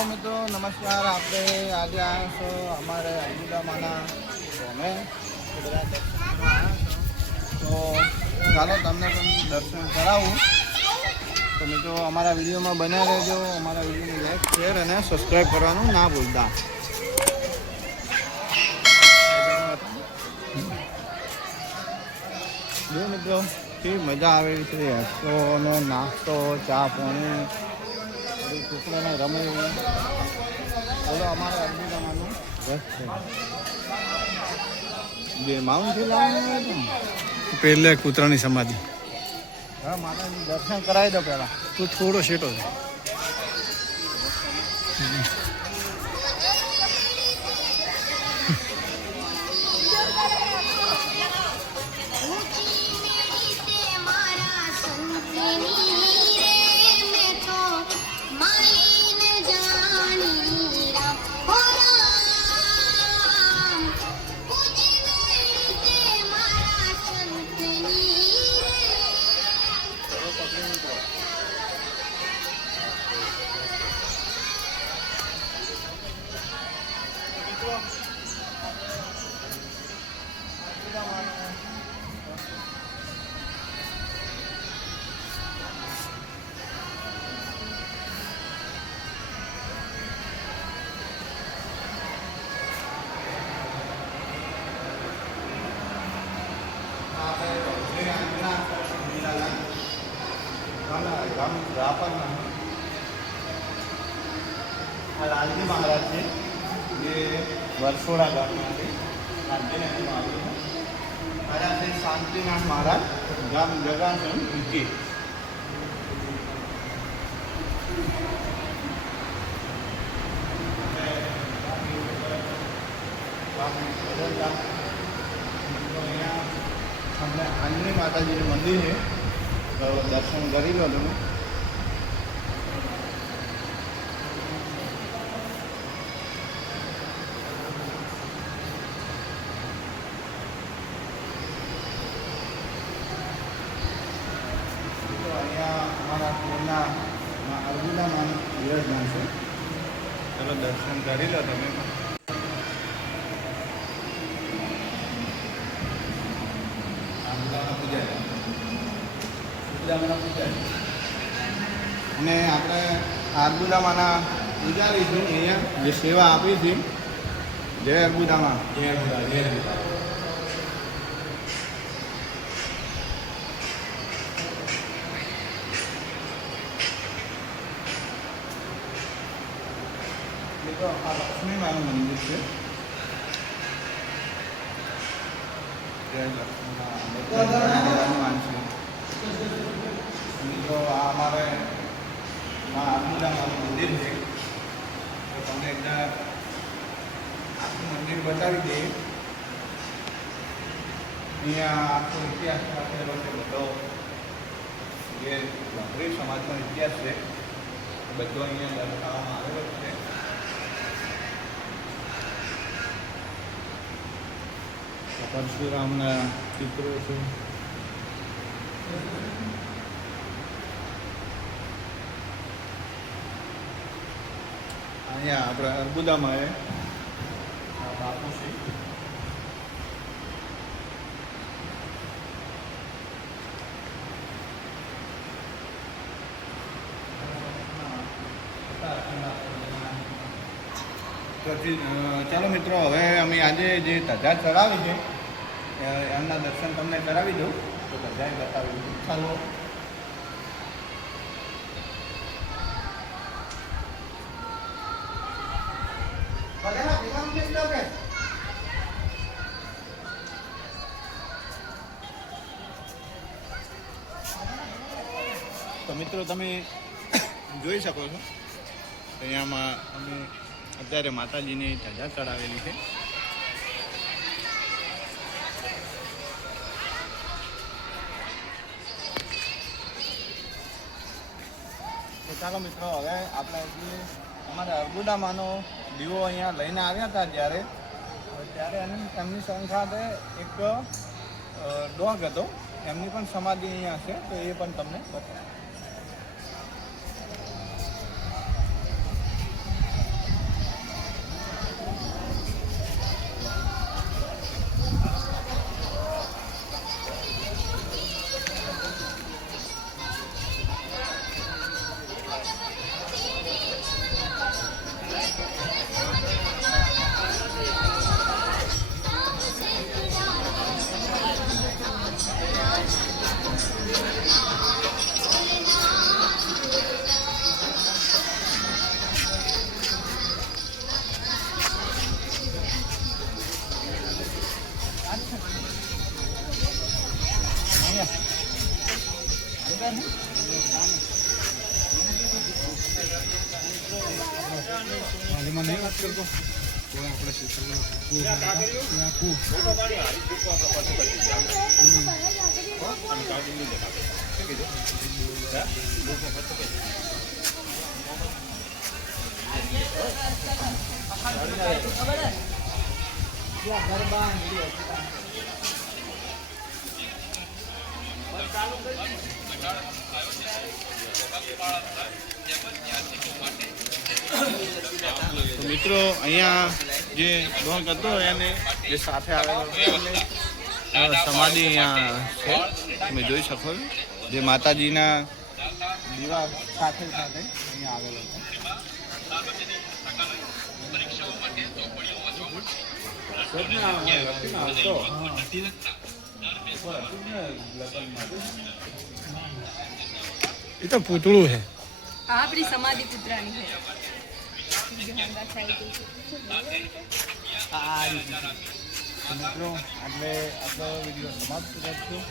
Hello मित्रों नमस्कार आपने आज आया છો અમારે અર્બુદામાના અમે બધા દર્શનમાં આવ્યા છો તો ચાલો તમને પણ દર્શન કરાવું તો મિત્રો અમારા વિડીયોમાં બન્યા રહેજો અમારા વિડીયોને લાઈક શેર અને સબસ્ક્રાઈબ કરવાનું ના ભૂલતા જો મિત્રો કેવી મજા આવે છે હસતો અને નાસ્તો ચા પાણી છોકરાને રમે બોલો અમારે અર્બુદામાનું રસ છે જે માઉન્ટથી લાવવાનું પહેલે કૂતરાની સમાધિ. હા માતાજી દર્શન કરાવી દો પહેલાં તું થોડો શેટો છે. લાલજી મહારાજ છે જે વરસોડા ગામમાંથી શાંતિનાથમાં આવ્યું છે મહારાજ છે શાંતિનાથ મહારાજ ગામ જગાસન વિકી આપણે આંજણી માતાજીનું મંદિર છે તો દર્શન કરી લો તમે અર્બુદામાનું બિરાજમાન છે ચલો દર્શન કરી લો તમે અને આપણે અર્બુદામાના પૂજારી છે અહીંયા જે સેવા આપી છે જય અર્બુદામાં જય અર્બુદા જય અર્બુદા તો આ લક્ષ્મી માનું મંદિર છે તો આ અમારે અર્બુદામાનું મંદિર છે તો તમને એકદમ આખું મંદિર બતાવી દઈએ અહીંયા આખો ઇતિહાસ લખેલો છે બધો જે લંગરી સમાજનો ઇતિહાસ છે બધો અહીંયા દર્શાવવામાં આવેલો છે પરશુરામના ચિત્રો છે અહીંયા આપણે અર્બુદામાં એ બાપુ છે ચાલો મિત્રો હવે અમે આજે જે ધજા ચડાવી છે એમના દર્શન તમને કરાવી દઉં તો ધજાએ બતાવી દઉં ચાલો તો મિત્રો તમે જોઈ શકો છો અહીંયામાં અમે અત્યારે માતાજીની ધજા ચડાવેલી છે તો ચાલો મિત્રો હવે આપણે જે અમારા અર્બુદામાનો દીવો અહીંયા લઈને આવ્યા હતા ત્યારે એમની સાથે એક ડોગ હતો એમની પણ સમાધિ અહીંયા છે તો એ પણ તમને બતાવો તો મિત્રો અહીંયા જે ડોંગ હતો એને જે સાથે આવેલો હતો એને સમાધિ અહીંયા છે તમે જોઈ શકો છો જે માતાજીના દીવા સાથે સાથે અહીંયા આવેલો હતો. એ તો પૂતળું છે. આપણી સમાધિ પુત્રાની છે. મિત્રો એટલે આપણો વિડીયો સમાપ્ત કરશું.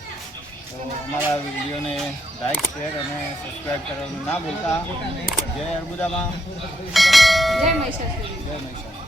તો અમારા વિડીયોને લાઈક શેર અને સબસ્ક્રાઈબ કરવાનું ના ભૂલતા. જય અર્બુદામાં, જય મહિષાસુરી. જય મહિષાસુર.